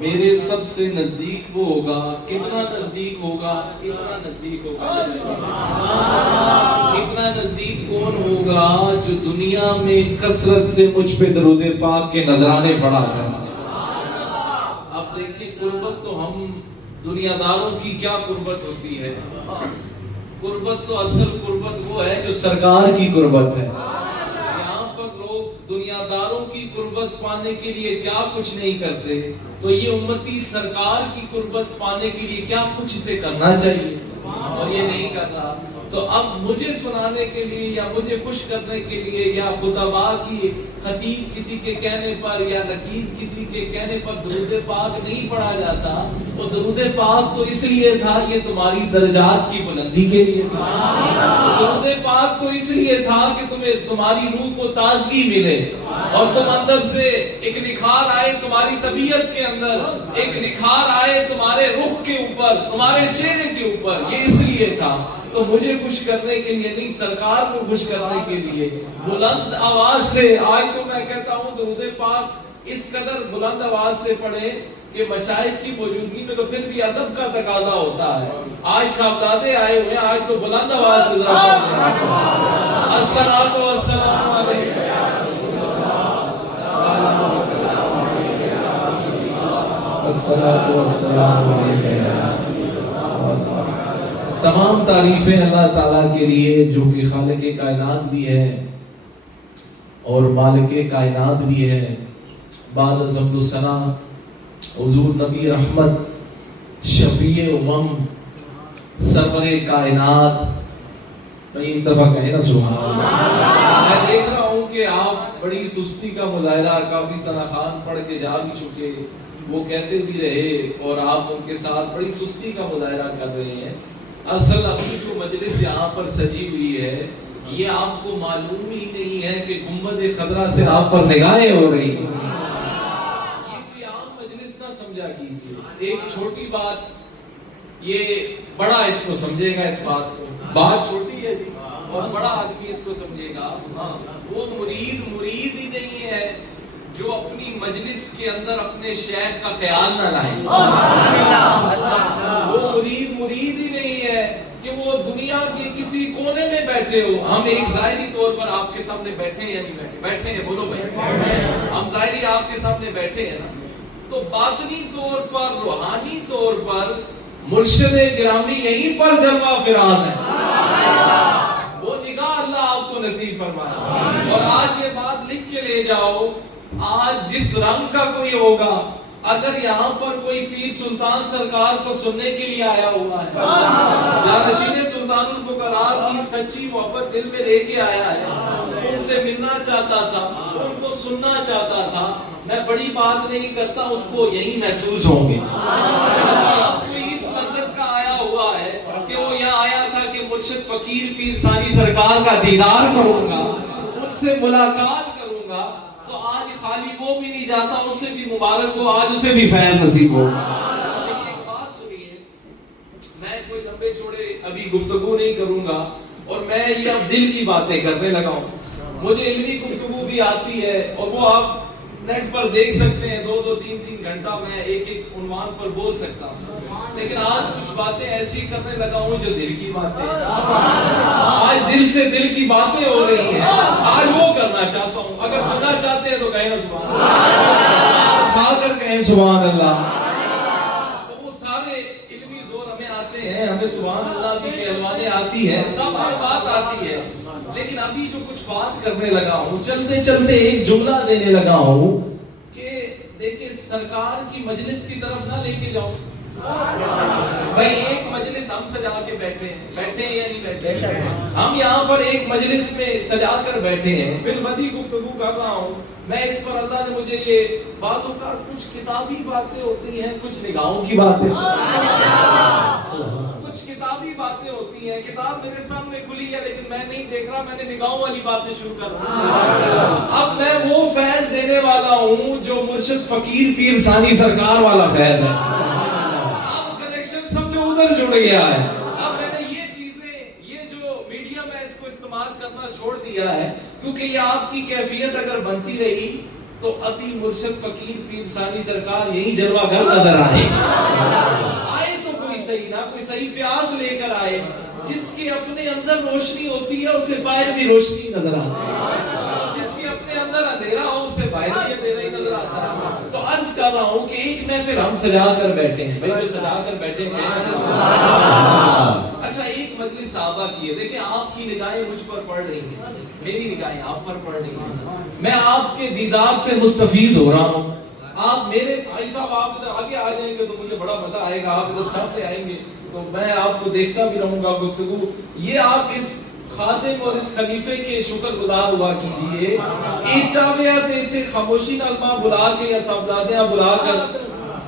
میرے سب سے نزدیک وہ ہوگا. کتنا نزدیک ہوگا؟ اتنا نزدیک ہوگا. اتنا نزدیک کون ہوگا؟ جو دنیا میں کثرت سے مجھ پہ درود پاک کے نذرانے پڑھا کرتا. اب دیکھیں قربت تو ہم دنیا داروں کی کیا قربت ہوتی ہے. قربت تو اصل قربت وہ ہے جو سرکار کی قربت ہے. یہاں پر لوگ دنیا داروں کی قربت پانے کے لیے کیا کچھ نہیں کرتے, تو یہ امتی سرکار کی قربت پانے کے لیے کیا کچھ اسے کرنا چاہیے, اور یہ نہیں کر رہا. تو اب مجھے سنانے کے لیے یا مجھے خوش کرنے کے لیے یا خطباء کی خطیب کسی کے کہنے پر یا نقیب کسی کے کہنے پر درود پاک نہیں پڑھا جاتا. تو درود پاک تو اس لیے تھا یہ تمہاری درجات کی بلندی کے لیے تھا. درود پاک تو اس لیے تھا کہ تمہیں تمہاری روح کو تازگی ملے اور تم اندر سے ایک نکھار آئے, تمہاری طبیعت کے اندر ایک نکھار آئے, تمہارے رخ کے اوپر, تمہارے چہرے کے اوپر. یہ اس لیے تھا. تو مجھے خوش کرنے کے لیے نہیں, سرکار کو خوش کرنے کے لیے بلند آواز سے. آج تو میں کہتا ہوں درود پاک اس قدر بلند آواز سے پڑھیں کہ مشائخ کی موجودگی میں تو پھر بھی ادب کا تقاضا ہوتا ہے. آج صاحبزادے آئے ہوئے ہیں, آج تو بلند آواز سے ذرا پڑھیں. الصلاۃ والسلام علیکم. الصلاۃ والسلام علیکم. تمام تعریفیں اللہ تعالیٰ کے لیے جو کہ خالق کائنات بھی ہے اور مالک کائنات بھی ہے. بعد از حمد و ثنا حضور نبی رحمت شفیع امم سرور کائنات. ایک دفعہ کہیں نا سبحان اللہ. میں دیکھ رہا ہوں کہ آپ بڑی سستی کا مظاہرہ, کافی ثنا خوان پڑھ کے جا بھی چکے, وہ کہتے بھی رہے اور آپ ان کے ساتھ بڑی سستی کا مظاہرہ کر رہے ہیں. اصل ابھی جو مجلس یہاں پر سجی ہوئی ہے یہ آپ کو معلوم ہی نہیں ہے کہ گنبد خضرا سے آپ پر نگاہیں ہو رہی ہیں. یہ کوئی عام مجلس نہ سمجھا کیجیے. ایک چھوٹی بات, یہ بڑا اس کو سمجھے گا, اس بات کو, بات چھوٹی ہے جی اور بڑا آدمی اس کو سمجھے گا. وہ مرید ہی نہیں ہے جو اپنی مجلس کے اندر اپنے شیخ کا خیال نہ لائے. وہ مرید ہی نہیں ہے کہ وہ دنیا کے کسی کونے میں بیٹھے ہو. ہم ایک ظاہری طور پر آپ کے سامنے بیٹھے ہیں یا نہیں بیٹھے؟ بیٹھے ہیں, بولو بھائی. ہم ظاہری آپ کے سامنے بیٹھے ہیں نا, تو باطنی طور پر, روحانی طور پر مرشد گرامی یہیں پر جلوہ فراز ہے. وہ نگاہ اللہ آپ کو نصیب فرمائے. اور آج یہ بات لکھ کے لے جاؤ, آج جس رنگ کا کوئی ہوگا, اگر یہاں پر کوئی پیر سلطان سرکار کو سننے کے لیے آیا ہوا ہے, جانشین سلطان الفقراء کی سچی محبت دل میں لے کے آیا ہے, ان سے ملنا چاہتا تھا, ان کو سننا چاہتا تھا, میں بڑی بات نہیں کرتا, اس کو یہی محسوس ہوں گے. کوئی اس لذت کا آیا ہوا ہے کہ وہ یہاں آیا تھا کہ مرشد فقیر پیر ثانی سرکار کا دیدار کروں گا, ان سے ملاقات کروں گا. تو آج خالی وہ بھی نہیں جاتا, اس سے بھی مبارک ہو, آج اسے بھی فیض نصیب ہو. لیکن ایک بات سنیے, میں کوئی لمبے چوڑے ابھی گفتگو نہیں کروں گا, اور میں یہ اب دل کی باتیں کرنے لگا ہوں. مجھے علمی گفتگو بھی آتی ہے اور وہ آپ نیٹ پر دیکھ سکتے ہیں, 2-2, 3-3 گھنٹہ میں ایک عنوان پر بول سکتا ہوں. لیکن آج کچھ باتیں ایسی کرنے لگا ہوں جو دل کی باتیں, آج دل سے دل کی باتیں ہو رہی ہیں, آج وہ کرنا چاہتا ہوں. اگر سننا چاہتے ہیں تو کہیں نا سبحان اللہ, کھا کر کہیں سبحان اللہ. وہ سارے علمی زور ہمیں آتے ہیں, ہمیں سبحان اللہ بھی کہلوانے آتی ہے, سب میں بات آتی ہے. لیکن ابھی جو کچھ بات کرنے لگا ہوں, چلتے چلتے ایک جملہ دینے لگا ہوں کہ دیکھیں سرکار کی مجلس کی طرف نہ لے کے جاؤں. بھائی ایک مجلس ہم سجا کے بیٹھے ہیں یا نہیں بیٹھے؟ ہم یہاں پر ایک مجلس میں سجا کر بیٹھے ہیں, پھر بدی گفتگو کر رہا ہوں میں اس پر. اللہ نے مجھے یہ باتوں کا کچھ کتابی باتیں ہوتی ہیں, کچھ نگاہوں کی باتیں, کچھ کتابی باتیں ہوتی ہیں. کتاب میرے سامنے کھلی ہے لیکن میں نہیں دیکھ رہا, میں نے نگاہوں والی باتیں شروع کر رہا. اب میں وہ فیض دینے والا ہوں جو مرشد فقیر پیر ثانی سرکار والا فیض ہے. اب کنیکشن سمجھو ادھر جڑ گیا ہے. اب میں نے یہ چیزیں, یہ جو میڈیا میں اس کو استعمال کرنا چھوڑ دیا ہے, کیونکہ یہ آپ کی کیفیت اگر بنتی رہی تو ابھی مرشد فقیر پیر ثانی سرکار یہی جلوہ گر نظر آئے تو کوئی صحیح نہ کوئی صحیح پیاس لے کر آئے، جس کے اپنے اندر روشنی ہوتی ہے اسے باہر بھی روشنی نظر آتی ہے، جس کے اپنے اندر اندھیرا ہو اسے باہر بھی اندھیرا ہی نظر آتا ہے۔ تو عرض کر رہا ہوں کہ ایک محفل ہم سجا کر بیٹھے ہیں، بھائی جو سجا کر بیٹھے ہیں، اچھا ایک مجلس صحابہ کی ہے، دیکھیں آپ کی نگاہیں مجھ پر پڑ رہی ہیں، میری نگاہیں آپ پر پڑ رہی ہیں، میں آپ کے دیدار سے مستفیض ہو رہا ہوں، آپ میرے بھائی صاحب آپ ادھر آگے آ جائیں گے تو مجھے بڑا مزہ آئے گا، آپ ادھر سامنے آئیں گے تو میں آپ کو دیکھتا بھی رہوں گا، گفتگو یہ آپ اس خادم اور اس خلیفے کے شکر گزار ہوا کیجئے، ایک چاہیے تھے خاموشی نالمہ بلا کے یا صاحبزادیاں بلا کر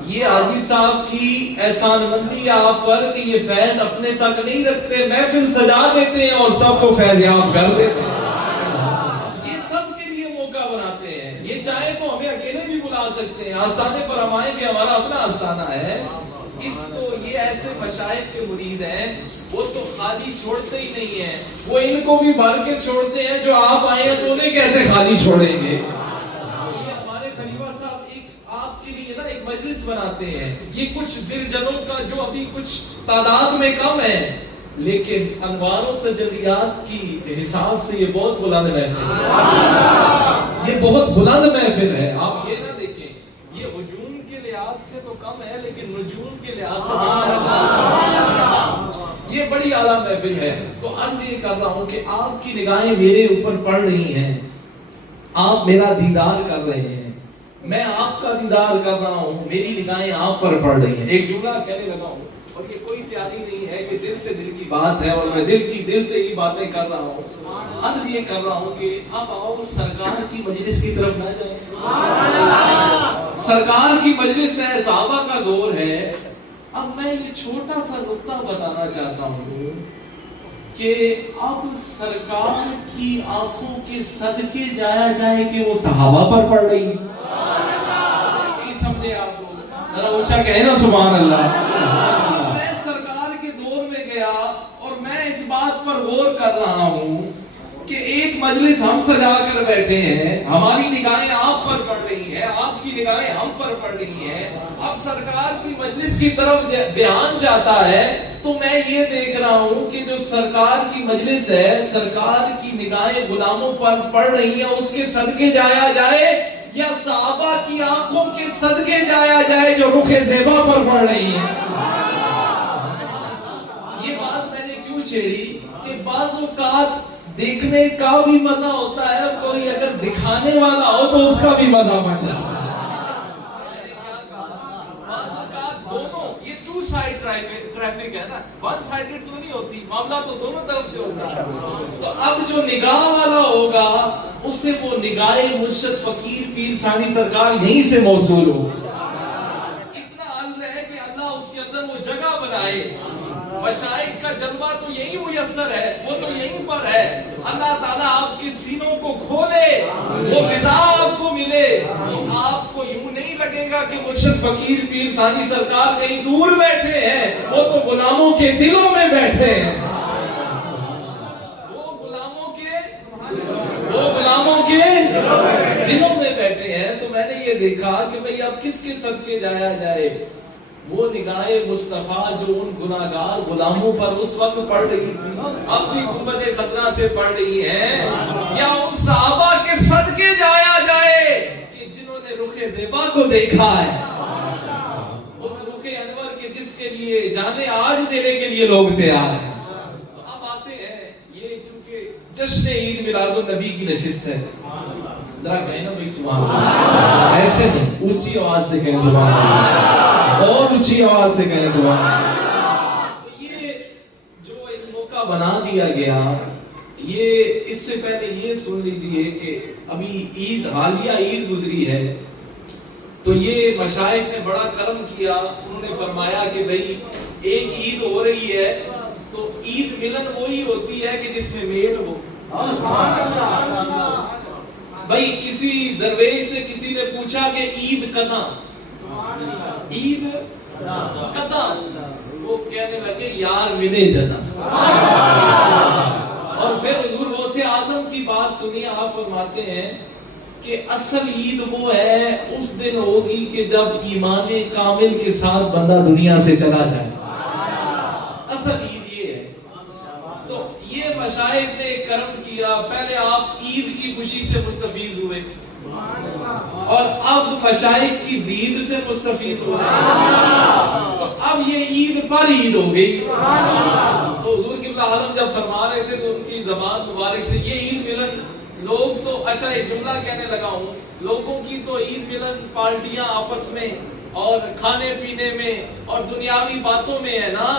یہ حاجی صاحب کی احسان مندی آپ پر کہ یہ فیض اپنے تک نہیں رکھتے، محفل سجا دیتے ہیں اور سب کو فیض یاب کر دیتے ہیں، یہ سب کے لیے موقع بناتے ہیں، یہ چاہے تو ہمیں اکیلے بھی بلا سکتے ہیں، آستانے پر ہم آئیں گے، ہمارا اپنا آستانہ ہے، اس کو یہ ایسے مشائخ کے مرید ہیں، وہ تو خالی چھوڑتے ہی نہیں ہیں، وہ ان کو بھی بھر کے چھوڑتے ہیں، جو آپ آئے ہیں تو انہیں کیسے خالی چھوڑیں گے؟ یہ ہمارے خلیفہ صاحب ایک آپ کے لیے نا ایک مجلس بناتے ہیں، یہ کچھ درجنوں کا جو ابھی کچھ تعداد میں کم ہے، لیکن انوار و تجلیات کی حساب سے یہ بہت بلند محفل ہے، یہ بہت بلند محفل ہے، آپ یہ نہ دیکھیں یہ ہجوم کے لحاظ سے تو کم ہے لیکن نجوم کے لحاظ سے یہ بڑی اعلیٰ محفل ہے۔ تو آج یہ کر رہا ہوں کہ آپ کی نگاہیں میرے اوپر پڑ رہی ہیں، آپ میرا دیدار کر رہے ہیں، میں آپ کا دیدار کر رہا ہوں، میری نگاہیں آپ پر پڑ رہی ہیں۔ ایک جملہ کہنے لگا ہوں اور یہ کوئی تیاری نہیں ہے کہ دل سے دل کی بات ہے اور میں دل سے ہی باتیں کر رہا ہوں، عرض یہ کر رہا ہوں کہ اب آؤ سرکار کی مجلس کی طرف نہ جائیں، سرکار کی مجلس ہے، صحابہ کا دور ہے۔ اب میں یہ چھوٹا سا نقطہ بتانا چاہتا ہوں کہ اب سرکار کی آنکھوں کے صدقے جایا جائے کہ وہ صحابہ پر پڑ رہی ہے، نہیں سمجھے آپ لوگ؟ ذرا اونچا کہیں نا سبحان اللہ۔ میں سرکار کے دور میں گیا اور میں اس بات پر غور کر رہا ہوں کہ ایک مجلس ہم سجا کر بیٹھے ہیں، ہماری نگاہیں آپ پر پڑ رہی ہیں، آپ کی نگاہیں ہم پر پڑ رہی ہیں، اب سرکار کی مجلس کی طرف دھیان جاتا ہے تو میں یہ دیکھ رہا ہوں کہ جو سرکار کی مجلس ہے، سرکار کی نگاہیں غلاموں پر پڑ رہی ہیں، اس کے صدقے جایا جائے یا صحابہ کی آنکھوں کے صدقے جایا جائے جو رخ زیبا پر پڑ رہی ہیں۔ یہ بات میں نے کیوں چھیڑی کہ بعض اوقات دیکھنے کا بھی مزہ ہوتا ہے، کوئی اگر دکھانے والا ہو تو اس کا بھی مزہ بن جاتا ہے۔ بعض اوقات دونوں یہ ٹو سائیڈ ٹریفک ہے نا، ون سائیڈڈ تو نہیں ہوتی، معاملہ تو دونوں طرف سے ہوتا ہے۔ تو اب جو نگاہ والا ہوگا اس سے وہ نگاہ مرشد فقیر پیر ثانی سرکار یہیں سے موصول ہو، اتنا عرض ہے کہ اللہ اس کے اندر وہ جگہ بنائے، مشائخ کا جلوہ تو یہی میسر ہے، وہ تو یہیں پر ہے، اللہ تعالیٰ آپ کے سینوں کو کھولے، وہ فضا آپ کو ملے، تو آپ کو یوں نہیں لگے گا کہ مرشد فقیر پیر ثانی سرکار کہیں دور بیٹھے ہیں، وہ تو غلاموں کے دلوں میں بیٹھے ہیں، وہ غلاموں کے دلوں میں بیٹھے ہیں۔ تو میں نے یہ دیکھا کہ بھئی اب کس کے صدقے جایا جائے، وہ نگاہ مصطفیٰ جو ان گناہگار غلاموں پر اس وقت پڑ رہی تھی، اب بھی گنبد خضرا سے پڑ رہی ہے، یا ان صحابہ کے صدقے جایا جائے کہ جنہوں نے رخ زیبا کو دیکھا ہے، اس رخ انور کے جس کے لیے جانے آج دینے کے لیے لوگ تیار ہیں۔ تو اب آتے ہیں، یہ کیونکہ جشن عید میلاد النبی کی نشست ہے، ذرا کہیں نا بھائی سبحان اللہ، ایسے نہیں، اونچی آواز سے کہیں سبحان اللہ، اور اونچی آواز سے کہیں سبحان اللہ۔ یہ جو ایک موقع بنا دیا گیا، یہ اس سے پہلے یہ سن لیجئے کہ ابھی عید حالیہ عید گزری ہے، تو یہ مشائخ نے بڑا کرم کیا، انہوں نے فرمایا کہ بھئی ایک عید ہو رہی ہے تو عید ملن وہی ہوتی ہے کہ جس میں میل ہو۔ بھئی کسی درویش سے کسی نے پوچھا کہ عید کداں، عید کداں، وہ کہنے لگے یار ملے جدا۔ اور پھر حضور غوث اعظم کی بات سنی، آپ فرماتے ہیں کہ اصل عید وہ ہے اس دن ہوگی کہ جب ایمان کامل کے ساتھ بندہ دنیا سے چلا جائے. اصل عید یہ ہے. تو یہ مشائخ نے کرم کیا. پہلے آپ عید کی خوشی سے مستفیض ہوئے اور اب مشائخ کی دید سے مستفید ہو رہے ہیں. تو اب یہ عید پر عید ہو گئی. تو حضور قبلہ عالم جب فرما رہے تھے تو ان کی زبان مبارک سے یہ عید ملن لوگ تو اچھا ایک جملہ کہنے لگا ہوں, لوگوں کی تو عید ملن پارٹیاں آپس میں اور کھانے پینے میں اور دنیاوی باتوں میں ہے نا,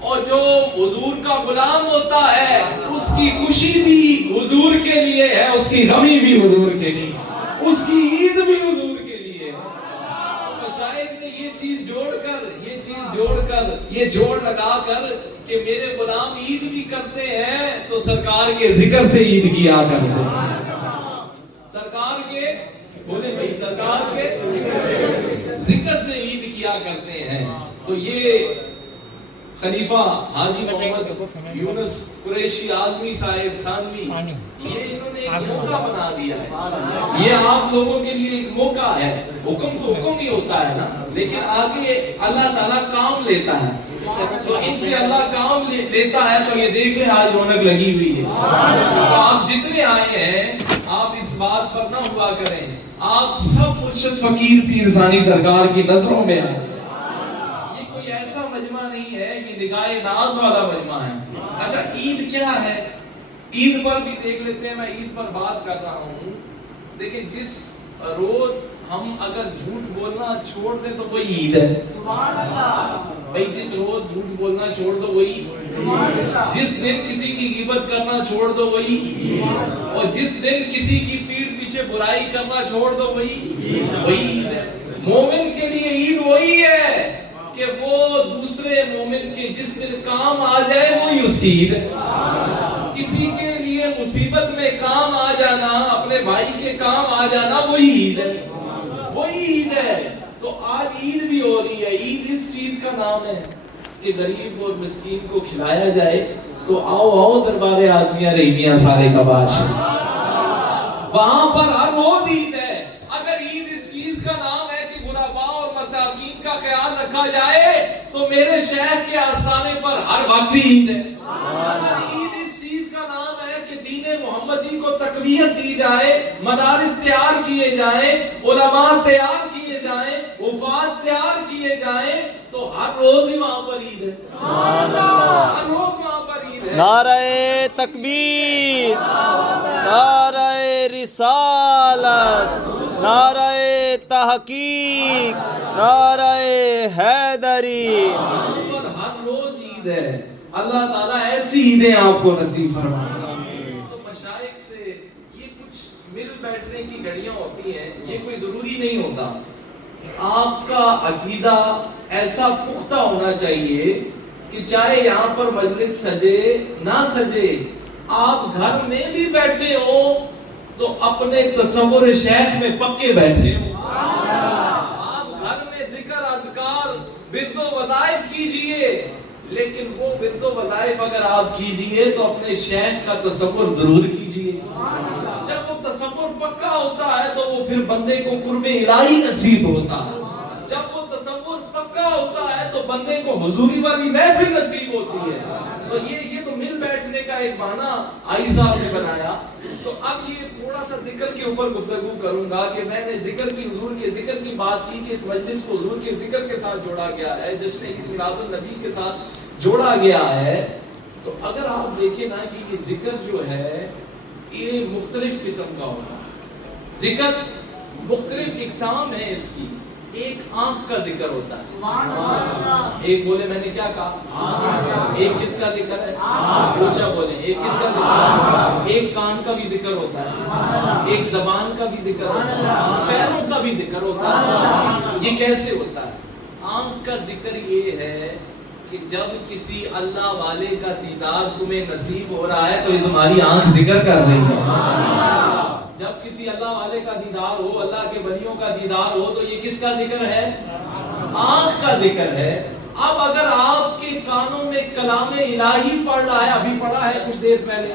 اور جو حضور کا غلام ہوتا ہے اس کی خوشی بھی حضور کے لیے ہے, اس کی غمی بھی حضور کے لیے, اس کی عید بھی حضور کے لیے. مشائخ نے یہ چیز جوڑ کر یہ جوڑ لگا کر کہ میرے غلام عید بھی کرتے ہیں تو سرکار کے ذکر سے عید کیا کرتے ہیں. سرکار کے بولے بھائی, سرکار کے ذکر سے عید کیا کرتے ہیں. تو یہ خلیفہ حاجی محمد یونس قریشی اعظمی صاحب ثانوی, یہ انہوں نے ایک موقع بنا دیا ہے. یہ آپ لوگوں کے لیے ایک موقع ہے. حکم تو حکم ہی ہوتا ہے نا, لیکن آگے اللہ تعالیٰ کام لیتا ہے. تو ان سے اللہ کام لیتا ہے. تو یہ دیکھیں آج رونق لگی ہوئی ہے. تو آپ جتنے آئے ہیں آپ اس بات پر نہ ہوا کریں, آپ سب مرشد فقیر پیر ثانی سرکار کی نظروں میں آئے. یہ کوئی ایسا مجمع نہیں ہے, یہ نگاہ ناز والا مجمع ہے. اچھا عید کیا ہے, عید پر بھی دیکھ لیتے ہیں. میں عید پر بات کر رہا ہوں. دیکھیں جس روز ہم اگر جھوٹ بولنا چھوڑ دیں تو وہی عید ہے. بھائی جس روز جھوٹ بولنا چھوڑ دو وہی, جس دن کسی کی غیبت کرنا چھوڑ دو وہی, اور جس دن کسی کی پیٹھ پیچھے برائی کرنا چھوڑ دو وہی عید ہے. مومن کے لیے عید وہی ہے کہ وہ دوسرے مومن کے جس دن کام آ جائے وہی اس کی عید ہے. کسی کے لیے مصیبت میں کام آ جانا, اپنے بھائی کے کام آ جانا, وہی عید ہے, وہی عید ہے. تو آج عید بھی ہو رہی ہے. عید اس چیز کا نام ہے کہ غریب اور مسکین کو کھلایا جائے. تو آؤ دربار اعظمیہ رحیمیہ سارے کا بادشاہ, وہاں پر ہر روز عید ہے. اگر عید اس چیز کا نام ہے کہ غرباء اور مساکین کا خیال رکھا جائے تو میرے شہر کے آستانے پر ہر وقت عید ہے. اگر عید اس چیز کا نام ہے کہ دین محمدی کو تقویت دی جائے, مدارس تیار کیے جائیں, علماء تیار کیے جائیں, حفاظ تیار کیے جائیں, تو ہر روز ہی وہاں پر عید ہے. ہر روز وہاں پر عید ہے. نعرہ تکبیر, نعرہ رسالت, نعرہ تحقیق, نعرہ حیدری. ہر روز عید ہے. اللہ تعالیٰ ایسی عیدیں آپ کو نصیب فرمائے. تو مشائخ سے یہ کچھ مل بیٹھنے کی گھڑیاں ہوتی ہیں, یہ کوئی ضروری نہیں ہوتا. آپ کا عقیدہ ایسا پختہ ہونا چاہیے کہ چاہے یہاں پر مجلس سجے نہ سجے, آپ گھر میں بھی بیٹھے ہو تو اپنے تصور شیخ میں پکے بیٹھے ہو. آپ گھر میں ذکر اذکار ورد و وظائف کیجئے, لیکن وہ ورد و وظائف اگر آپ کیجئے تو اپنے شیخ کا تصور ضرور کیجئے. جب وہ تصور پکا ہوتا ہے تو وہ پھر بندے کو قرب الہی نصیب ہوتا ہے. جب وہ تصور پکا ہوتا ہے تو بندے کو حضوری والی محفل نصیب ہوتی ہے. تو یہ تو مل بیٹھنے کا ایک بہانہ آئی صاحب نے بنایا. تو اب یہ تھوڑا سا ذکر کے اوپر گفتگو کروں گا کہ میں نے ذکر کی, حضور کے ذکر کی بات کی کہ اس مجلس کو حضور کے ذکر کے ساتھ جوڑا گیا ہے, جشن عید میلاد النبی کے ساتھ جوڑا گیا ہے. تو اگر آپ دیکھیں نا کہ یہ ذکر جو ہے یہ مختلف قسم کا ہوتا ہے. ذکر مختلف اقسام ہے اس کی. ایک آنکھ کا ذکر ہوتا ہے. ایک بولے میں نے کیا کہا, ایک کس کا ذکر ہے, اونچا بولیں, ایک کس کا ذکر ہے. ایک کان کا بھی ذکر ہوتا ہے, ایک زبان کا بھی ذکر ہوتا ہے, پیروں کا بھی ذکر ہوتا ہے. یہ کیسے ہوتا ہے؟ آنکھ کا ذکر یہ ہے کہ جب کسی اللہ والے کا دیدار تمہیں نصیب ہو رہا ہے تو یہ تمہاری آنکھ ذکر کر رہی ہے. جب کسی اللہ والے کا دیدار ہو, اللہ کے ولیوں کا دیدار ہو, تو یہ کس کا ذکر ہے؟ آنکھ کا ذکر ہے. اب اگر آپ کے کانوں میں کلام الہی پڑھ رہا ہے, ابھی پڑھا ہے کچھ دیر پہلے,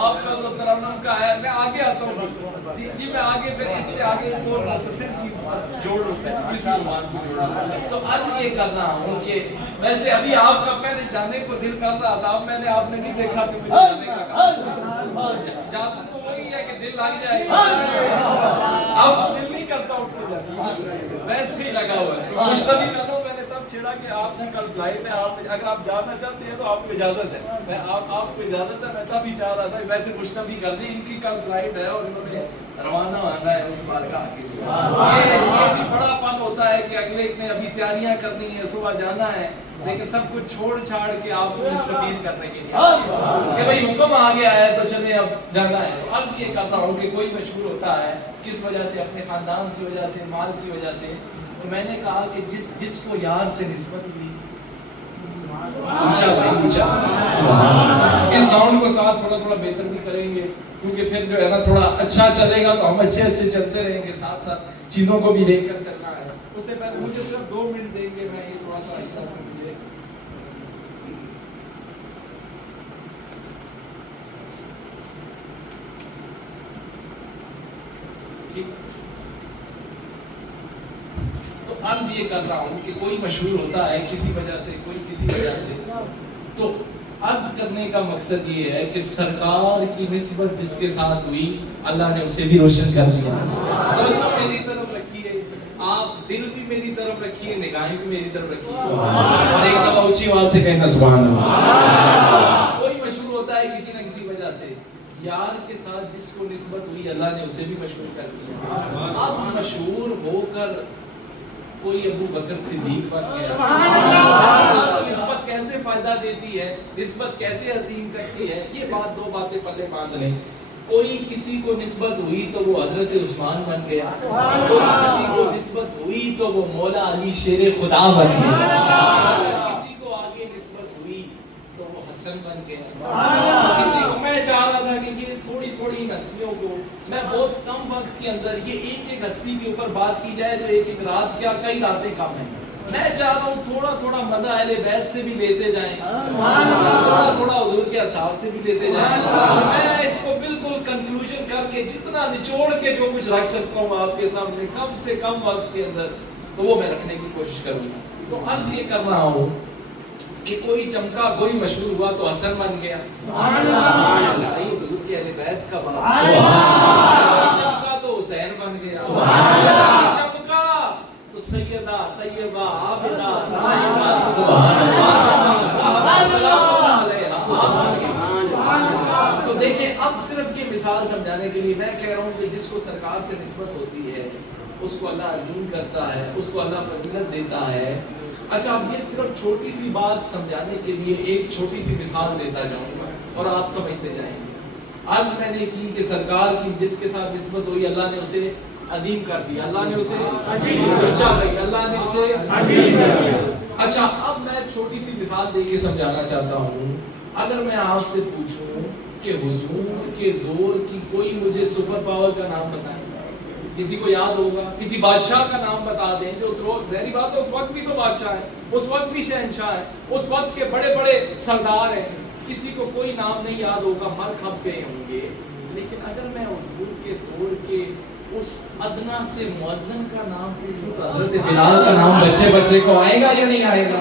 آپ کا تو ترنم کا ہے. میں آگے آتا ہوں جی میں آگے پھر اس سے آگے ایک اور مختصر چیز جوڑوں اسی عنوان کو جوڑوں. تو آج یہ کر رہا ہوں کہ ویسے ابھی آپ کا پہلے جانے کو دل کر رہا تھا, اب میں نے آپ نے نہیں دیکھا کہ مجھے جانے کا جاتا تو وہی ہے کہ دل لگ جائے گا. اب تو دل نہیں کرتا اٹھ کے جاتا, ویسے ہی لگا ہوا ہے. مشتری کرو میں نے تب چھیڑا کہ آپ کی کل فلائٹ ہے, آپ اگر آپ جانا چاہتے ہیں تو آپ کو اجازت ہے. میں آپ کو اجازت ہے, میں تب ہی چاہ رہا تھا ویسے مشتری کر دیں, ان کی کل فلائٹ ہے اور انہوں نے روانہ ہونا ہے اس بارگاہ کے لیے. یہ بھی بڑا پن ہوتا ہے کہ اگلے نے ابھی تیاریاں کرنی ہے, صبح جانا ہے, لیکن سب کچھ چھوڑ چھاڑ کے آپ کو مستفیض کرنے کے لیے کہ بھئی حکم آ گیا ہے تو چلیں اب جانا ہے. تو اب یہ کرتا ہوں کہ کوئی مشہور ہوتا ہے کس وجہ سے, اپنے خاندان کی وجہ سے, مال کی وجہ سے. تو میں نے کہا کہ جس کو یار سے نسبت ہوئی, اونچا بھائی اونچا, اس ساؤنڈ کو ساتھ تھوڑا تھوڑا بہتر بھی کریں گے کیونکہ پھر جو ہے نا تھوڑا اچھا چلے گا تو ہم اچھے چلتے رہیں گے, ساتھ ساتھ چیزوں کو بھی لے کر چلنا ہے. اس سے پہلے مجھے صرف 2 منٹ دیں گے, میں یہ تھوڑا سا ایسا مجھے تو عرض یہ کر رہا ہوں کہ کوئی مشہور ہوتا ہے کسی وجہ سے, کوئی کسی وجہ سے. تو عرض کرنے کا مقصد یہ ہے کہ سرکار کی نسبت جس کے ساتھ ہوئی اللہ نے اسے بھی روشن کر دیا. تو میری طرف رکھیے, آپ دل بھی میری طرف رکھیے, نگاہیں بھی میری طرف رکھیے, اور ایک دفعہ اونچی آواز سے کہنا سبحان اللہ. کوئی مشہور ہوتا ہے کسی نہ کسی وجہ سے, یار کے ساتھ جس کو نسبت ہوئی اللہ نے اسے بھی مشہور کر دیا. اب مشہور ہو کر کوئی ابو بکر صدیق بن گیا. نسبت کیسے فائدہ دیتی ہے, نسبت کیسے عظیم کرتی ہے, یہ بات 2 باتیں پلے باندھ لیں. کوئی کسی کو نسبت ہوئی تو وہ حضرت عثمان بن گیا, کوئی کسی کو نسبت ہوئی تو وہ مولا علی شیر خدا بن گیا, کسی کو آگے نسبت ہوئی تو وہ حسن بن گیا, کسی کو. میں چاہ رہا تھا کہ یہ تھوڑی ہستیوں کو میں بہت کم وقت کے اندر یہ ایک ہستی کے اوپر بات کی جائے تو ایک رات کیا کئی راتیں کم ہیں. میں چاہ رہا ہوں تھوڑا مزہ اہل بیت سے بھی لیتے جائیں, تھوڑا حضور کے اصحاب سے بھی لیتے جائیں. میں اس کو بالکل کنکلوژن کر کے جتنا نچوڑ کے جو کچھ رکھ سکتا ہوں آپ کے سامنے کم سے کم وقت کے اندر, تو وہ میں رکھنے کی کوشش کروں گا. تو عرض یہ کر رہا ہوں کہ کوئی چمکا, کوئی مشہور ہوا تو حسن بن گیا, حضور کے اہل بیت کا بنا. کوئی چمکا تو حسین بن گیا, چمکا تو سیدہ طیبہ عابدہ راہبہ. تو دیکھیں اب صرف یہ مثال سمجھانے کے لیے میں کہہ رہا ہوں کہ جس کو سرکار سے نسبت ہوتی ہے اس کو اللہ عظیم کرتا ہے, اس کو اللہ فضیلت دیتا ہے. اچھا اب یہ صرف چھوٹی سی بات سمجھانے کے لیے ایک چھوٹی سی مثال دیتا جاؤں گا اور آپ سمجھتے جائیں گے. آج میں نے کی کہ سرکار کی جس کے ساتھ نسبت ہوئی اللہ نے اسے عظیم کر دیا, اللہ نے اسے اونچا کر دیا, اللہ نے اسے عظیم کر دیا. اچھا اب میں چھوٹی سی مثال دے کے سمجھانا چاہتا ہوں. اگر میں آپ سے پوچھوں کہ حضور کے دور کی کوئی مجھے سپر پاور کا نام بتائیں, کسی کو یاد ہوگا, کسی بادشاہ کا نام بتا دیں جو اس وقت, ظاہری بات ہے اس وقت بھی تو بادشاہ ہے, اس وقت بھی شہنشاہ ہے, اس وقت کے بڑے بڑے سردار ہیں, کسی کو کوئی نام نہیں یاد ہوگا, مر کھپ گئے ہوں گے. لیکن اگر میں حضور کے دور کے اس ادنا سے مؤذن کا نام پوچھوں تو حضرت بلال کا نام بچے کو آئے گا یا نہیں آئے گا؟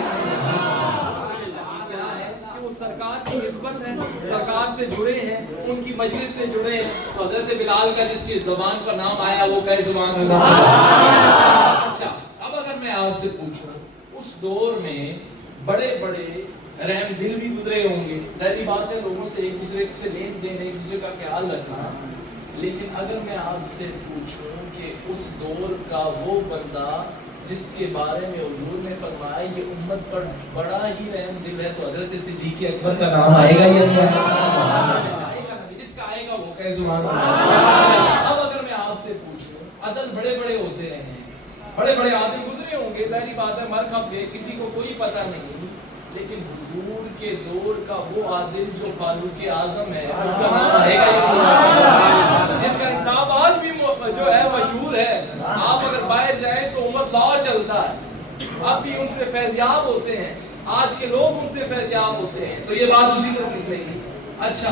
سرکار کی نسبت ہے, سرکار سے جڑے ہیں, ان کی مجلس سے جڑے ہیں, تو حضرت بلال کا جس کی زبان پر نام آیا وہ کہے سبحان اللہ. اچھا اب اگر میں آپ سے پوچھوں اس دور میں بڑے بڑے رحم دل بھی گزرے ہوں گے, ظاہری بات ہے لوگوں سے ایک دوسرے سے لین دین, ایک دوسرے کا خیال رکھنا. لیکن اگر میں آپ سے پوچھوں کہ اس دور کا وہ بندہ جس کے بارے میں حضور نے فرمایا یہ امت پر بڑا ہی رحم دل ہے, تو حضرت صدیق اکبر کا نام آئے گا یا نہیں آئے گا؟ جس کا آئے گا وہ کہے سبحان اللہ. اب اگر میں آپ سے پوچھوں عدل بڑے بڑے ہوتے رہے ہیں, بڑے بڑے آدمی گزرے ہوں گے, ظاہری بات ہے مر کھپ گئے, کسی کو کوئی پتہ نہیں, لیکن حضور کے دور کا وہ عادل جو فاروق اعظم ہے اس کا نام آئے گا یا نہیں آئے گا؟ جس کا انصاف آج بھی جو ہے مشہور ہے, آپ اگر باہر جائیں تو امت لا چلتا ہے, اب بھی ان سے فیضیاب ہوتے ہیں, آج کے لوگ ان سے فیضیاب ہوتے ہیں, تو یہ بات اسی طرح نکلے گی. اچھا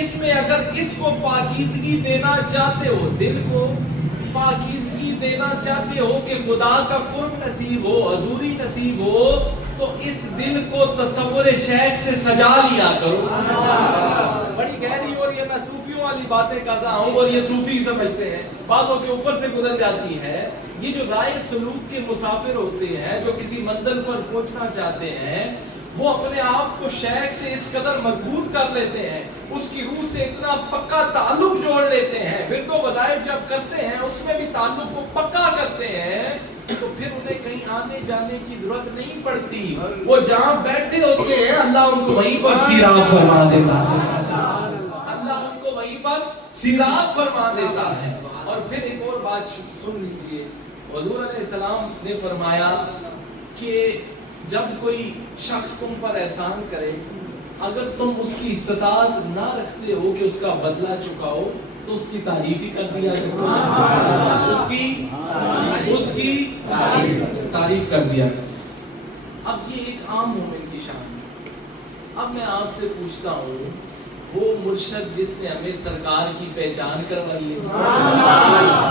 اس میں اگر اس کو پاکیزگی دینا چاہتے ہو، دل کو پاکیزگی دینا چاہتے ہو کہ خدا کا قرب نصیب ہو، حضوری نصیب ہو، تو اس دل کو تصور شیخ سے سجا لیا کرو۔ بڑی گہری اور یہ میں صوفیوں والی باتیں کر رہا ہوں اور یہ صوفی سمجھتے ہیں، بعضوں کے اوپر سے گزر جاتی ہے۔ یہ جو رائے سلوک کے مسافر ہوتے ہیں، جو کسی منزل پر پہنچنا چاہتے ہیں، وہ اپنے آپ کو شیخ سے اس قدر مضبوط کر لیتے ہیں، اس کی روح سے اتنا پکا تعلق جوڑ لیتے ہیں، پھر تو وظائف جب کرتے ہیں اس میں بھی تعلق کو پکا کرتے ہیں، تو پھر انہیں کہیں آنے جانے کی ضرورت نہیں پڑتی۔ وہ جہاں بیٹھے ہوتے ہیں اللہ ان کو وہیں پر سیراب فرما دیتا ہے، اللہ ان کو وہیں پر سیراب فرما دیتا ہے۔ اور پھر ایک اور بات سن لیجئے، حضور علیہ السلام نے فرمایا کہ جب کوئی شخص تم پر احسان کرے، اگر تم اس کی استطاعت نہ رکھتے ہو کہ اس کا بدلہ چکاؤ، تو اس کی تعریف ہی کر دیا کرو، اس کی تعریف کر دیا کرو۔ اب یہ ایک عام مومن کی شان ہے۔ اب میں آپ سے پوچھتا ہوں، وہ مرشد جس نے ہمیں سرکار کی پہچان کروائی ہے،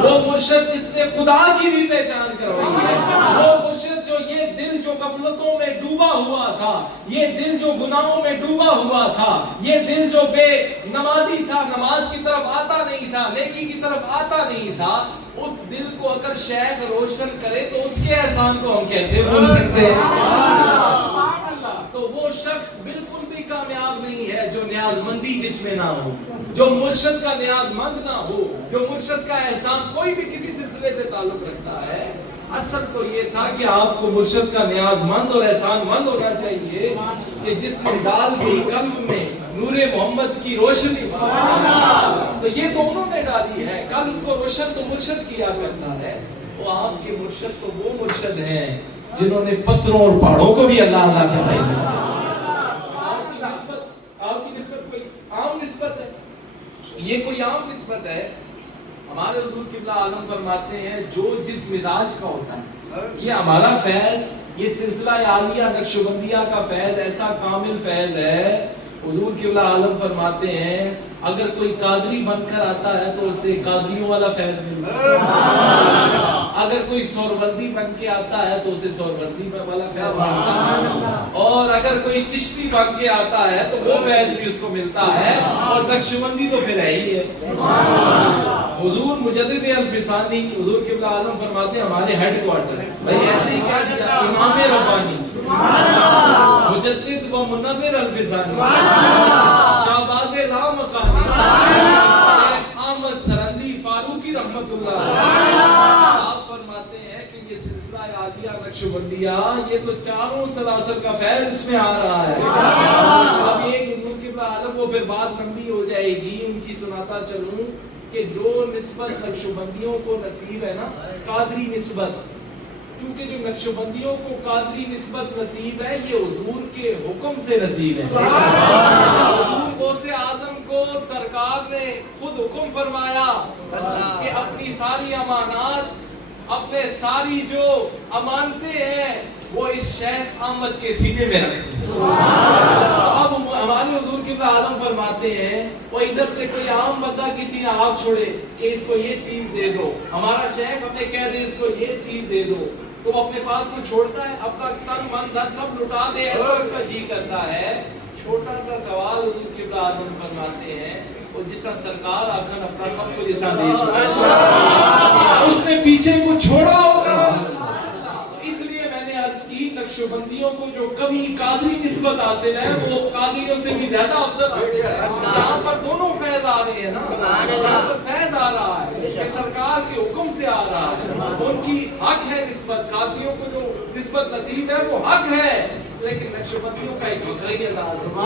وہ مرشد جس نے خدا کی بھی پہچان کروائی ہے، وہ مرشد جو یہ دل جو غفلتوں میں ڈوبا ہوا تھا، یہ دل جو گناہوں میں ڈوبا ہوا تھا، یہ دل جو بے نمازی تھا، نماز کی طرف آتا نہیں تھا، نیکی کی طرف آتا نہیں تھا، اس دل کو اگر شیخ روشن کرے تو اس کے احسان کو ہم کیسے بھول سکتے ہیں؟ تو وہ شخص بالکل بھی کامیاب نہیں ہے جو نیاز مندی جس میں نہ ہو، جو مرشد کا نیاز مند نہ ہو، جو مرشد کا احسان کوئی بھی کسی سلسلے سے تعلق رکھتا ہے۔ اصل تو یہ تھا کہ آپ کو مرشد کا نیاز مند اور احسان مند ہونا چاہیے کہ جس نے ڈال دی قلب میں نور محمد کی روشنی، تو یہ تو انہوں نے ڈالی ہے۔ قلب کو روشن تو مرشد کیا کرتا ہے۔ وہ آپ کے مرشد تو وہ مرشد ہیں جنہوں نے پتھروں اور پہاڑوں کو بھی اللہ اللہ کہا ہے۔ آپ کی نسبت کوئی عام نسبت ہے، یہ کوئی عام نسبت ہے۔ ہمارے حضور قبلہ عالم فرماتے ہیں جو جس مزاج کا ہوتا ہے، یہ ہمارا فیض، یہ سلسلہ عالیہ نقشبندیہ کا فیض ایسا کامل فیض ہے۔ حضور قبلہ عالم فرماتے ہیں اگر کوئی قادری بن کر آتا ہے تو اسے قادریوں والا فیض ملتا ہے، اگر کوئی سوروردی بن کے آتا ہے تو اسے سوروردی والا فیض ملتا ہے، اور اگر کوئی چشتی بن کے آتا ہے تو وہ فیض بھی اس کو ملتا ہے، اور نقشبندی تو پھر ہے ہی ہے۔ حضور مجدد الفسانی حضور قبلہ عالم فرماتے ہیں ہمارے ہیڈ کوارٹر، بھائی ایسے ہی کہہ دیا امام ربانی مجدد و منور الفسانی شہباز لامقامی احمد سرندی فاروقی رحمت اللہ، آپ فرماتے ہیں کہ یہ سلسلہ عالیہ نقشبندیہ یہ تو چاروں سلاسل کا فیض اس میں آ رہا ہے۔ اب ایک حضور قبلہ عالم وہ پھر بات لمبی ہو جائے گی، ان کی سناتا چلوں کہ جو نسبت نقشبندیوں کو نصیب ہے نا، قادری نسبت، کیونکہ جو نقشبندیوں کو قادری نسبت نصیب ہے یہ حضور کے حکم سے نصیب ہے۔ حضور غوث اعظم کو سرکار نے خود حکم فرمایا کہ اپنی ساری امانات، اپنے ساری جو امانتیں ہیں وہ اس شیخ احمد کے سینے میں رکھ دیں۔ اب ہمارے حضور قبلہ عالم فرماتے ہیں وہ ادھر سے کوئی عام بندہ کسی نے ہاتھ چھوڑے کہ اس کو یہ چیز دے دو، ہمارا شیخ ہمیں کہہ دے اس کو یہ چیز دے دو، تو وہ اپنے پاس کو چھوڑتا ہے، اپنا تن من دھن سب لٹا دے، ایسا اس کا جی کرتا ہے۔ چھوٹا سا سوال حضور قبلہ عالم فرماتے ہیں وہ جسا سرکار آخر اپنا سب کو جیسا دے چکا ہے، اس نے پیچھے کو چھوڑا ہوگا۔ اس لیے میں نے عرض کی نقشبندیوں کو جو کبھی قادری نسبت حاصل ہے وہ قادریوں سے بھی زیادہ افضل حاصل ہے۔ یہاں پر دونوں فیض آ رہے ہیں نا، یہاں پر فیض آ رہا ہے کہ سرکار کے حکم سے آ رہا ہے، ان کی حق ہے نسبت، قادریوں کو جو نسبت نصیب ہے وہ حق ہے، لیکن نقشبندیوں کا ایک بکری انداز ہے،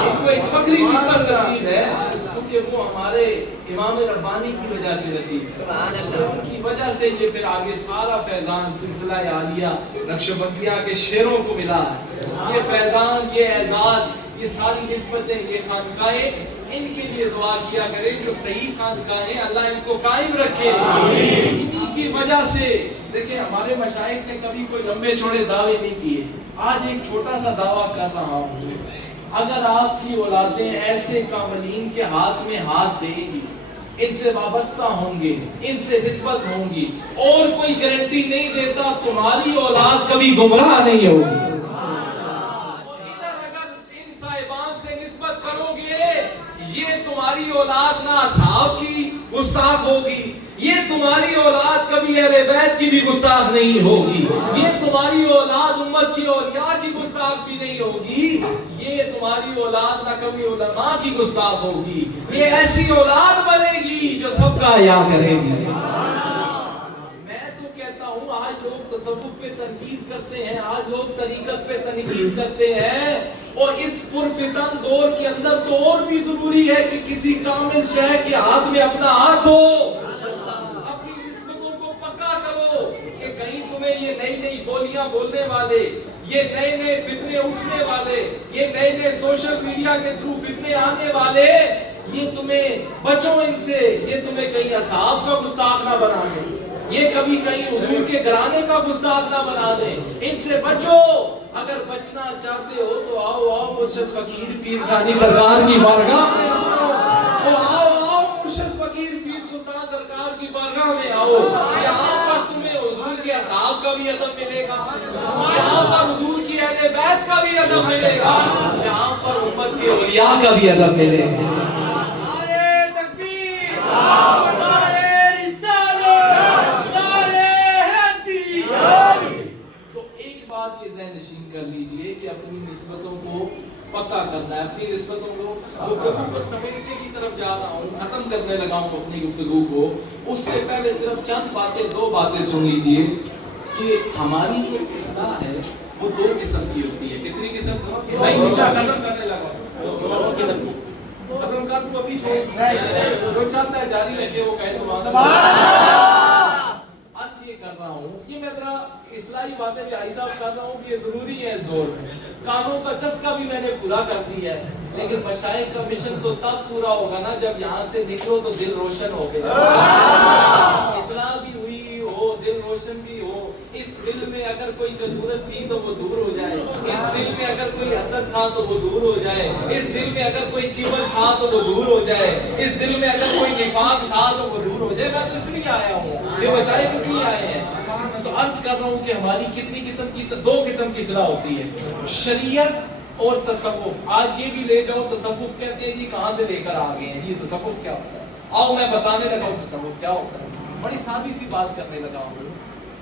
ان کو ایک بکری نسبت نصیب ہے کیونکہ وہ ہمارے امام ربانی کی وجہ سے نصیب ہے، ان کی وجہ سے یہ پھر آگے سارا فیضان سلسلہ عالیہ نقشبندیہ کے شیروں کو ملا ہے۔ یہ فیضان، یہ اعزاز، یہ ساری نسبتیں، یہ خانقاہیں، ان کے لیے دعا کیا کریں جو صحیح خانقاہیں اللہ ان کو قائم رکھے۔ انہی کی وجہ سے دیکھیں ہمارے مشائخ نے کبھی کوئی لمبے چوڑے دعوے نہیں کیے، آج ایک چھوٹا سا دعویٰ کر رہا ہوں اگر آپ کی اولادیں ایسے کاملین کے ہاتھ میں ہاتھ دیں گی، ان سے وابستہ ہوں گے، ان سے نسبت ہوں گی، اور کوئی گارنٹی نہیں دیتا تمہاری اولاد کبھی گمراہ نہیں ہوگی۔ اور ادھر اگر ان صاحبان سے نسبت کرو گے، یہ تمہاری اولاد نہ اصحاب کی گستاخ ہوگی، یہ تمہاری اولاد کبھی اہل بیت کی بھی گستاخ نہیں ہوگی، یہ تمہاری اولاد امت کی اولیاء کی گستاخ بھی نہیں ہوگی، یہ تمہاری اولاد نہ کبھی علماء کی گستاخ ہوگی، یہ ایسی اولاد بنے گی جو سب کا حیا کرے گی۔ میں تو کہتا ہوں آج لوگ تصوف پہ تنقید کرتے ہیں، آج لوگ طریقت پہ تنقید کرتے ہیں، اور اس پرفتن دور کے اندر تو اور بھی ضروری ہے کہ کسی کامل شیخ کے ہاتھ میں اپنا ہاتھ ہو، اپنی نسبتوں کو پکا کرو کہ کہیں تمہیں یہ نئی نئی بولیاں بولنے والے، یہ نئے نئے فتنے اٹھنے والے، یہ نئے نئے سوشل میڈیا کے تھرو فتنے آنے والے، یہ تمہیں بچو ان سے، یہ تمہیں کہیں اصحاب کا گستاخ نہ بنا دیں، یہ کبھی کہیں حضور کے گھرانے کا گستاخ نہ بنا دیں، ان سے بچو۔ اگر بچنا چاہتے ہو تو آؤ آؤ مرشد فقیر پیر ثانی سرکار کی بارگاہ میں آؤ، آؤ مرشد فقیر پیر سلطان سرکار کی بارگاہ میں آؤ، یہاں پر تمہیں حضور کے اصحاب کا بھی ادب ملے گا، یہاں پر حضور کی اہل بیت کا بھی ادب ملے گا، یہاں پر امت کے اولیاء کا بھی ادب ملے گا۔ نعرہ تکبیر، نعرہ رسالت، نعرہ حیدری۔ تو ایک بات یہ ذہن نشین کر لیجئے کہ اپنی نسبتوں کو پکا کرنا ہے، اپنی نسبتوں کو گفتگو کو سمیٹنے کی طرف جا رہا ہوں، ختم کرنے لگا ہوں اپنی گفتگو کو، اس سے پہلے صرف چند باتیں، دو باتیں سن لیجئے کہ ہماری جو اصلاح ہے وہ دو قسم کی ہوتی ہے۔ کتنی قسم کی؟ صحیح اچھا ختم کرنے لگا، ختم کر تو ابھی چھوڑ، جو چاہتا ہے جاری رکھے وہ کہے سبحان اللہ۔ آج یہ کر رہا ہوں، یہ میں ذرا اصلاحی باتیں بھی آئی صاحب کر رہا ہوں کہ یہ ضروری ہے اس دور میں، کانوں کا چسکا بھی میں نے پورا کر دیا ہے، لیکن مشائخ کا مشن تو تب پورا ہوگا نا جب یہاں سے نکلو تو دل روشن ہو گئے، اصلاح بھی ہوئی ہو، دل روشن بھی ہو، اس دل میں اگر کوئی کدورت تھی تو وہ دور ہو جائے، اس دل میں اگر کوئی حسد تھا تو وہ دور ہو جائے، اس دل میں اگر کوئی کبر تھا تو وہ دور ہو جائے، اس دل میں اگر کوئی نفاق تھا تو وہ دور ہو جائے۔ میں تو اس لیے آیا ہوں، یہ مشائخ اس لیے آئے ہیں۔ تو عرض کر رہا ہوں کہ ہماری کتنی قسم کی، دو قسم کی اصلاح ہوتی ہے، شریعت اور تصوف۔ آج یہ بھی لے جاؤ، تصوف کہتے ہیں جی کہاں سے لے کر آ گئے ہیں، یہ تصوف کیا ہوتا ہے؟ آؤ میں بتانے لگا ہوں تصوف کیا ہوتا ہے، بڑی سادی سی بات کرنے لگا ہوں۔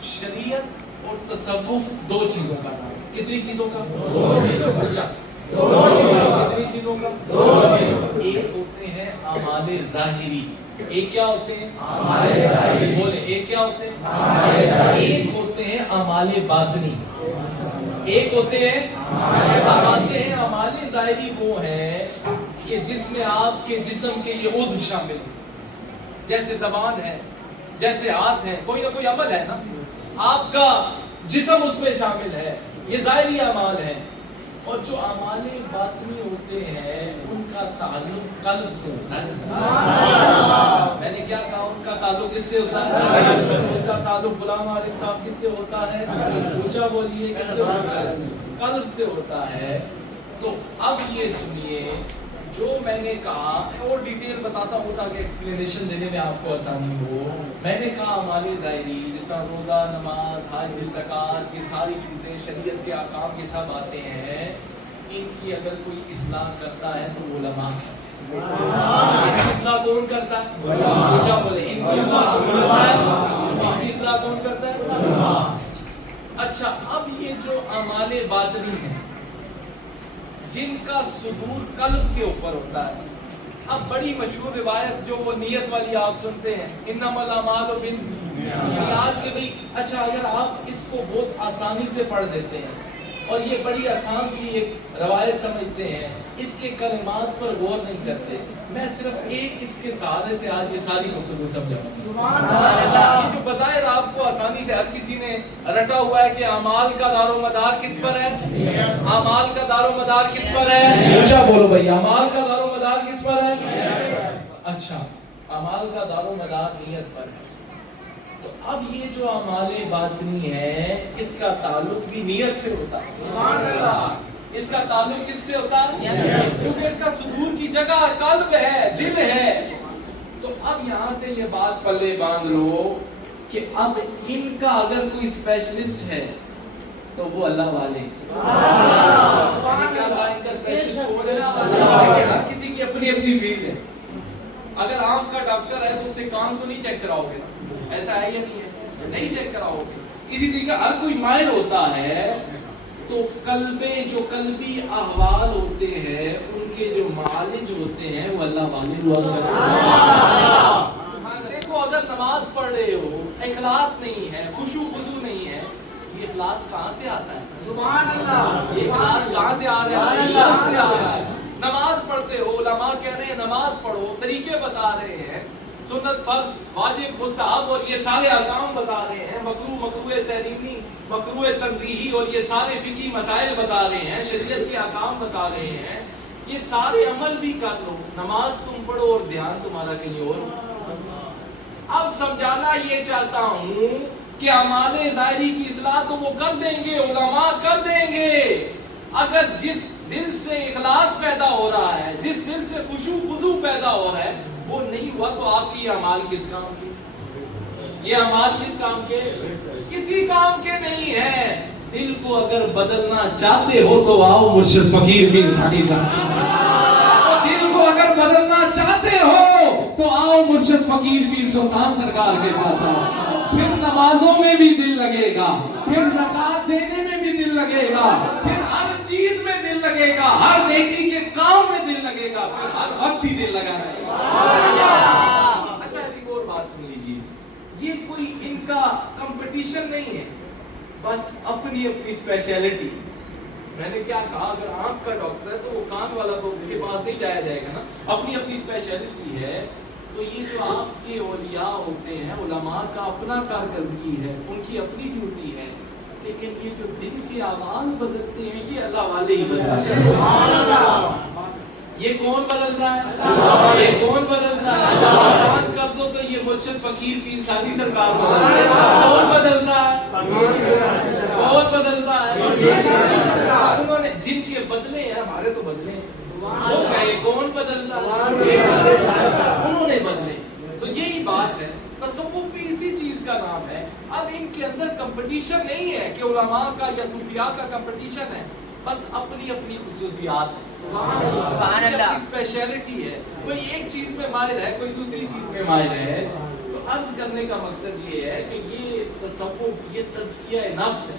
شریعت اور تصوف دو چیزوں کا نام ہے۔ کتنی چیزوں کا؟ دو چیزوں کا۔ اچھا کتنی چیزوں کا؟ دو چیزوں۔ ایک ہوتے ہیں اعمال ظاہری، ایک کیا ہوتے ہیں؟ اعمال ظاہری۔ بولے ایک کیا ہوتے ہیں؟ اعمال ظاہری۔ ایک ہوتے ہیں اعمال باطنی، ایک ہوتے ہیں اعمال ظاہری وہ ہیں کہ جس میں آپ کے جسم کے یہ عضو شامل ہیں، جیسے زبان ہے، جیسے ہاتھ ہے، کوئی نہ کوئی عمل ہے نا، آپ کا جسم اس میں شامل ہے، یہ ظاہری اعمال ہیں۔ اور جو اعمال باطنی ہوتے ہیں ان کا تعلق قلب سے ہوتا ہے۔ میں نے کیا کہا؟ ان کا تعلق کس سے ہوتا ہے؟ ان کا تعلق غلام عارف صاحب کس سے ہوتا ہے؟ اونچا بولیے، کس سے ہوتا ہے؟ قلب سے ہوتا ہے۔ تو اب یہ سنیے جو میں نے کہا، اور ڈیٹیل بتاتا ہوں تاکہ ایکسپلینیشن دینے میں آپ کو آسانی ہو۔ میں نے کہا اعمال ظاہری جس طرح روزہ، نماز، حج، زکوٰۃ، یہ ساری چیزیں شریعت کے احکام یہ سب آتے ہیں، ان کی اگر کوئی اصلاح کرتا ہے تو علماء کرتے ہیں۔ ان کی اصلاح کون کرتا ہے؟ اونچا بولے، ان کی اصلاح کون کرتا ہے؟ ان کی اصلاح کون کرتا ہے؟ اچھا، اب یہ جو اعمال باطنی ہیں جن کا صدور قلب کے اوپر ہوتا ہے، اب بڑی مشہور روایت جو وہ نیت والی آپ سنتے ہیں، انما الاعمال بالنیات، کہ بھئی اچھا اگر آپ اس کو بہت آسانی سے پڑھ دیتے ہیں اور یہ بڑی آسان سی ایک روایت سمجھتے ہیں، اس کے کلمات پر غور نہیں کرتے، میں صرف ایک اس کے سہارے سے آج یہ ساری گفتگو سمجھاؤں۔ یہ جو بظاہر آپ کو آسانی سے ہر کسی نے رٹا ہوا ہے کہ اعمال کا دار و مدار کس پر ہے؟ اعمال کا دار و مدار کس پر ہے؟ اونچا بولو بھائی، اعمال کا دار و مدار کس پر ہے؟ اچھا، اعمال کا دار و مدار نیت پر ہے۔ تو اب یہ جو اعمال باطنی ہے اس کا تعلق بھی نیت سے ہوتا ہے، اس کا تعلق کس سے ہوتا ہے؟ کیونکہ اس کا صدور کی جگہ قلب ہے، دل ہے۔ تو اب یہاں سے یہ بات پلے باندھ لو کہ اب ان کا اگر کوئی اسپیشلسٹ ہے تو وہ اللہ والے ہر کسی کی اپنی اپنی فیلڈ ہے۔ اگر آنکھ کا ڈاکٹر ہے تو اس سے کان تو نہیں چیک کراؤ گے نا، ایسا ہے یا نہیں ہے؟ نہیں چیک کراؤ گے۔ اسی طریقے ہر کوئی ماہر ہوتا ہے تو جو قلبی احوال ہوتے ہیں ان کے جو معالج ہوتے ہیں وہ اللہ والے ہوا کرتے ہیں۔ دیکھو اگر نماز پڑھ رہے ہو، اخلاص نہیں ہے، خشوع خضوع نہیں ہے، یہ اخلاص کہاں سے آتا ہے؟ سبحان اللہ۔ یہ اخلاص کہاں سے آ رہا ہے؟ اللہ سے آ رہا ہے۔ نماز پڑھتے ہو، علماء کہہ رہے ہیں نماز پڑھو، طریقے بتا رہے ہیں، سنت، فرض، واجب، مستحب اور یہ سارے احکام بتا رہے ہیں، مکروہ تحریمی، مکروہ تنزیہی اور یہ سارے فقہی مسائل بتا رہے ہیں، شریعت کے احکام بتا رہے ہیں، یہ سارے عمل بھی کر لو، نماز تم پڑھو اور دھیان تمہارا کہیں اور۔ اب سمجھانا یہ چاہتا ہوں کہ اعمال ظاہری کی اصلاح تو وہ کر دیں گے، علماء کر دیں گے، اگر جس دل سے اخلاص پیدا ہو رہا ہے، جس دل سے خشوع خضوع پیدا ہو رہا ہے وہ نہیں ہوا تو آپ کی یہ اعمال کس کام کے؟ یہ اعمال کس کام کے؟ کسی کام کے نہیں ہے۔ دل کو اگر بدلنا چاہتے ہو تو آؤ مرشد فقیر کی انسانی دل کو اگر بدلنا چاہتے ہو تو آؤ مرشد فقیر پیر سلطان سرکار کے پاس آؤ، پھر نمازوں میں بھی دل لگے گا، پھر زکات دینے میں بھی دل لگے گا، پھر ہر چیز میں دل لگے گا، ہر نیکی کے کام میں دل لگے گا، پھر ہر وقت ہی دل لگا رہے گا۔ اچھا ایک اور بات سن لیجیے، یہ کوئی ان کا کمپٹیشن نہیں ہے، بس اپنی اپنی اسپیشلٹی۔ میں نے کیا کہا، اگر آنکھ کا ڈاکٹر ہے تو وہ کان والا تو ان کے پاس نہیں جایا جائے گا نا، اپنی اپنی اسپیشلٹی ہے۔ تو یہ جو آپ کے اولیاء ہوتے ہیں، علماء کا اپنا کارکردگی ہے، ان کی اپنی ڈیوٹی ہے، لیکن یہ جو دل کے اعمال بدلتے ہیں یہ اللہ والے ہی بدلتے ہیں۔ یہ کون بدلتا ہے؟ یہ کون بدلتا ہے؟ آسان کر دو تو یہ مرشد فقیر کی انسانی سرکار بدلتا ہے۔ کون بدلتا ہے؟ کون بدلتا ہے؟ انہوں نے جن کے بدلے ہیں، ہمارے تو بدلے ہیں، وہ کہے کون بدلتا ہے؟ انہوں نے بدلے۔ تو یہی بات ہے، تصوف بھی اسی چیز کا نام ہے۔ اب ان کے اندر کمپٹیشن نہیں ہے کہ علماء کا یا صوفیاء کا کمپٹیشن ہے، بس اپنی اپنی خصوصیات ہے، اپنی اسپیشلٹی ہے، کوئی ایک چیز میں ماہر ہے، کوئی دوسری چیز میں ماہر ہے۔ تو عرض کرنے کا مقصد یہ ہے کہ یہ تصوف، یہ تزکیہ نفس ہے،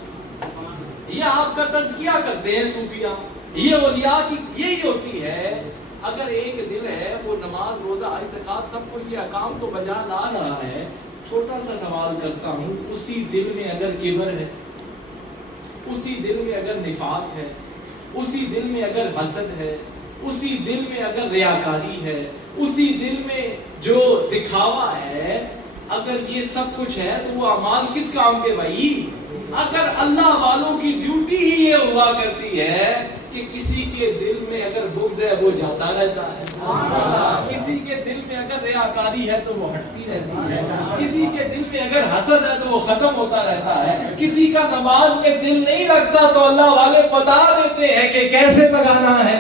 یہ آپ کا تزکیہ کرتے ہیں صوفیاء، یہ اولیاء کی یہی ہوتی ہے۔ اگر ایک دل ہے وہ نماز، روزہ، اعتقاد سب کو یہ احکام تو بجا لا رہا ہے، چھوٹا سا سوال کرتا ہوں، اسی دل میں اگر کبر ہے، اسی دل میں اگر نفاق ہے، اسی دل میں اگر حسد ہے، اسی دل میں اگر ریاکاری ہے، اسی دل میں جو دکھاوا ہے، اگر یہ سب کچھ ہے تو وہ اعمال کس کام کے بھائی؟ اگر اللہ والوں کی ڈیوٹی ہی یہ ہوا کرتی ہے کہ کسی کے دل میں اگر بغض ہے وہ جاتا رہتا ہے، کسی کے دل میں اگر ریاکاری ہے تو وہ ہٹتی رہتی ہے، کسی کے دل میں اگر حسد ہے تو وہ ختم ہوتا رہتا ہے، کسی کا نماز میں دل نہیں لگتا تو اللہ والے بتا دیتے ہیں کہ کیسے لگانا ہے۔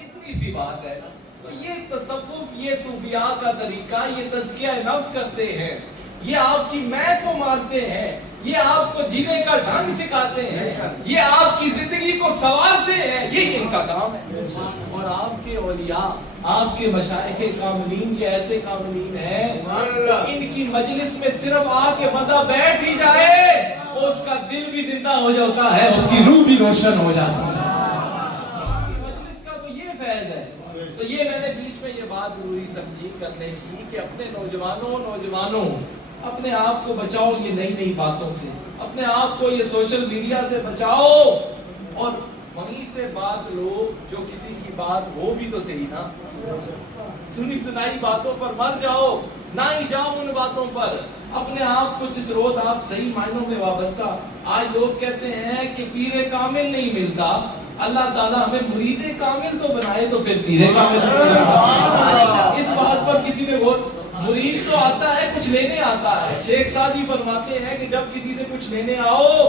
اتنی سی بات ہے۔ تو یہ تصوف، یہ صوفیاء کا طریقہ، یہ تزکیہ نفس کرتے ہیں، یہ آپ کی میں کو مارتے ہیں، یہ آپ کو جینے کا ڈھنگ سکھاتے ہیں، یہ آپ کی زندگی کو سنوارتے ہیں، یہی ان کا کام ہے۔ اور آپ کے اولیاء، آپ کے مشائخ کاملین یہ ایسے کاملین ہیں، ان کی مجلس میں صرف آ کے بندہ بیٹھ ہی جائے اس کا دل بھی زندہ ہو جاتا ہے، اس کی روح بھی روشن ہو جاتی ہے۔ مجلس کا تو یہ فیض ہے۔ تو یہ میں نے بیچ میں یہ بات ضروری سمجھی کرنے کی کہ اپنے نوجوانوں اپنے آپ کو بچاؤ یہ نئی باتوں سے، اپنے آپ کو یہ سوشل میڈیا سے بچاؤ، اور وہیں سے بات لو جو کسی کی بات ہو بھی تو صحیح نا، سنی سنائی باتوں پر مر جاؤ، نہ ہی جاؤ ان باتوں پر، اپنے آپ کو جس روز آپ صحیح معنوں میں وابستہ۔ آج لوگ کہتے ہیں کہ پیر کامل نہیں ملتا، اللہ تعالیٰ ہمیں مرید کامل تو بنائے تو پھر پیر کامل نہیں ملتا۔ اس بات پر کسی نے بہت، مرید تو آتا ہے کچھ لینے آتا ہے، شیخ سعدی فرماتے ہیں کہ جب کسی سے کچھ لینے آؤ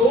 2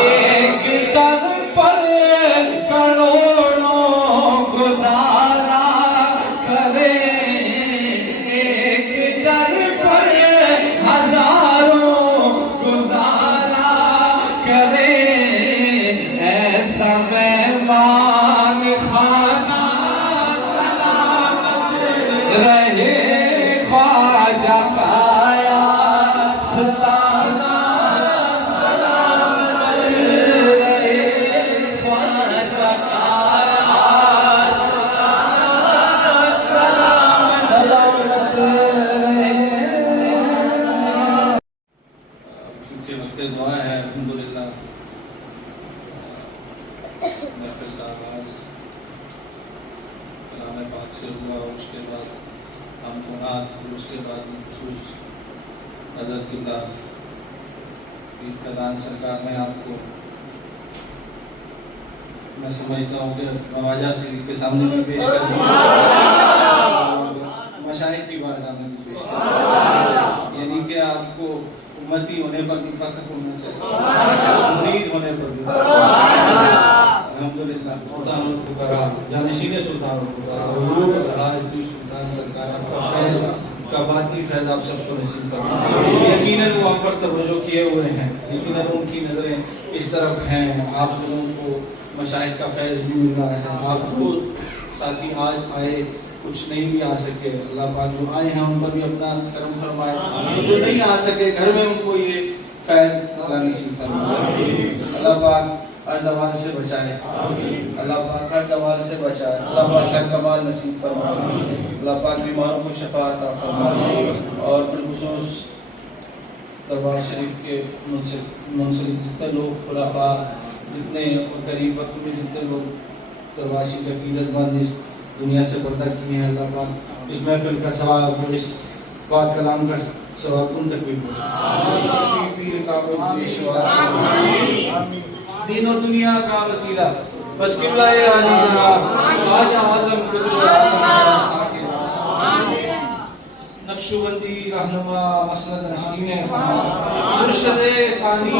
ایک در پر کروڑوں گزارا کرے، ایک در پر ہزاروں گزارا کرے، ایسا مہمان خانہ سلامت رہے، خواجہ پایا ستانہ سلامت رہے، خواجہ پایا سلامت رہے۔ کیونکہ وقت دعا ہے الحمدللہ محفل کا آغاز کلام پاک سے ہوا، اور اس کے بعد ہم قرآن، اور اس کے بعد خصوص حضرت قبلہ عید فیضان سرکار نے آپ کو، میں سمجھتا ہوں کہ مواجہ شریف کے سامنے بھی پیش کر دیا، مشائخ کی بارگاہ میں بھی پیش کر دیا، یعنی کہ آپ کو امتی ہونے پر بھی فخر ہونا چاہیے، مرید ہونے پر بھی الحمدللہ۔ سلطان الفقراء جانشین سلطان الفقراء حضور الحاج سلطان سرکار کا فیض کا باطنی فیض آپ سب کو نصیب فرمائے۔ یقیناً وہ ہم پر توجہ کیے ہوئے ہیں، یقیناً ان کی نظریں اس طرف ہیں، آپ لوگوں کو مشائخ کا فیض بھی مل رہا ہے۔ آپ جو ساتھی آج آئے کچھ نہیں بھی آ سکے، اللہ پاک جو آئے ہیں ان پر بھی اپنا کرم فرمائے، جو نہیں آ سکے گھر میں ان کو یہ فیض اللہ نصیب فرمائے۔ اللہ پاک ہر زوال سے بچائے، اللہ پاک ہر زوال سے بچائے، اللہ پاک ہر کمال نصیب فرمائے، اللہ پاک بیماروں کو شفا عطا فرمائے، اور بالخصوص دربار شریف کے منسلک جتنے لوگ خلفاء، جتنے قریب وقت میں جتنے لوگ دربار شریف کی عقیدت مند اس دنیا سے پردہ کیے ہیں، اللہ پاک اس محفل کا ثواب اور اس پاک کلام کا ثواب ان تک بھی پہنچائے۔ پیر کعبہ پیشوا دین و دنیا کا وسیلہ بس قبلہ عالی جناب خواجہ اعظم قدر نقشبندی رہنما مسند نشین مرشد ثانی